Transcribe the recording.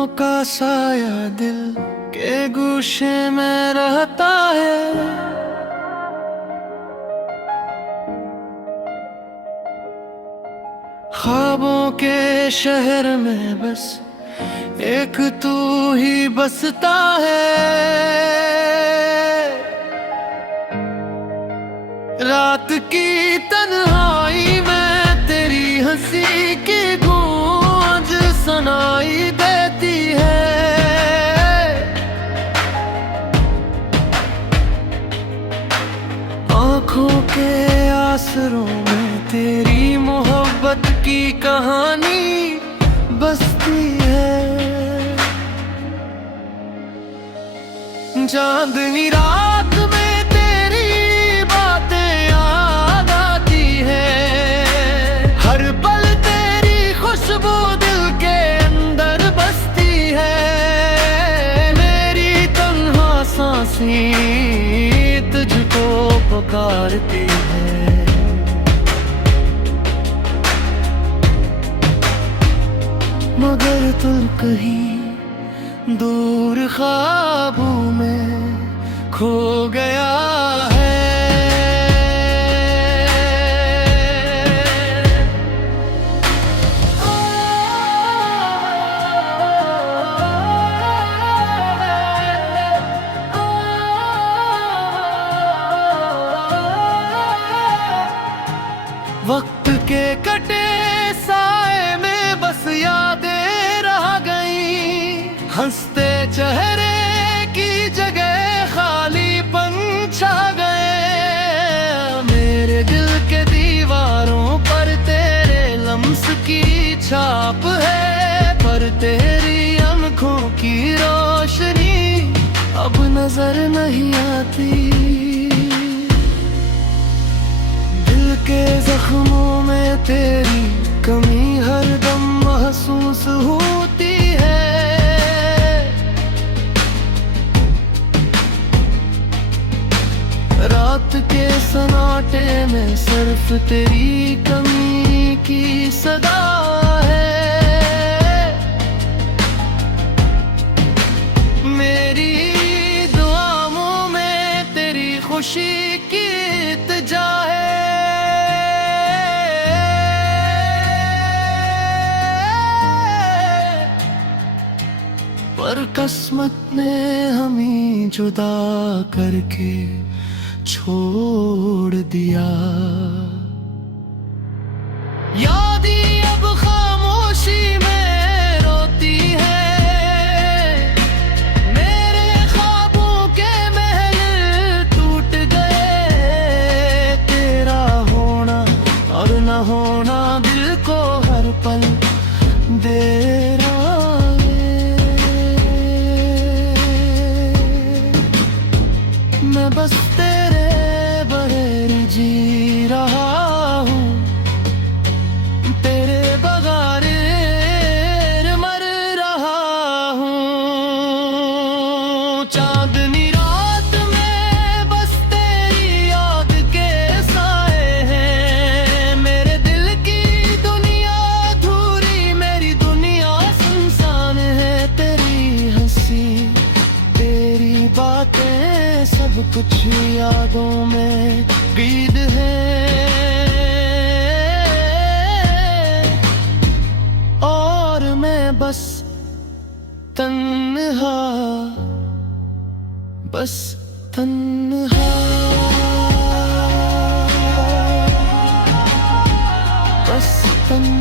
सपनों का साया दिल के गुस्से में रहता है। ख्वाबों के शहर में बस एक तू ही बसता है। रात की तन्हाई में तेरी हंसी की गूंज सुनाई देती है। आँखों के आसरों में तेरी मोहब्बत की कहानी बसती है। चांदनी रात में तेरी बातें याद आती है। हर पल तेरी खुशबू दिल के अंदर बसती है। मेरी तन्हा सांसें तुझको पुकारती है। मगर तुम कहीं दूर ख्वाबों में खो गया है। वक्त के कटे साए में बस यादें रह गई। हंसते चेहरे की जगह खालीपन छा गए। मेरे दिल के दीवारों पर तेरे लम्स की छाप है। पर तेरी आँखों की रोशनी अब नजर नहीं आती। दिल के जख्मों में तेरी कमी हरदम महसूस होती है। रात के सन्नाटे में सिर्फ तेरी कमी की सदा है। मेरी दुआओं में तेरी खुशी की इल्तिजा है। पर किस्मत ने हमें जुदा करके छोड़ दिया। यादें अब खामोशी में रोती है। मेरे ख्वाबों के महल टूट गए। तेरा होना और न होना दिल को हर पल दे रहा है। मैं बस तेरे बगैर जी रहा हूँ। तेरे बगैर मर रहा हूँ। चांदनी रात में बस तेरी याद के साए हैं। मेरे दिल की दुनिया अधूरी, मेरी दुनिया सुनसान है। तेरी हंसी तेरी बातें सब कुछ यादों में कैद है। और मैं बस तन्हा, बस तन्हा, बस तन्हा।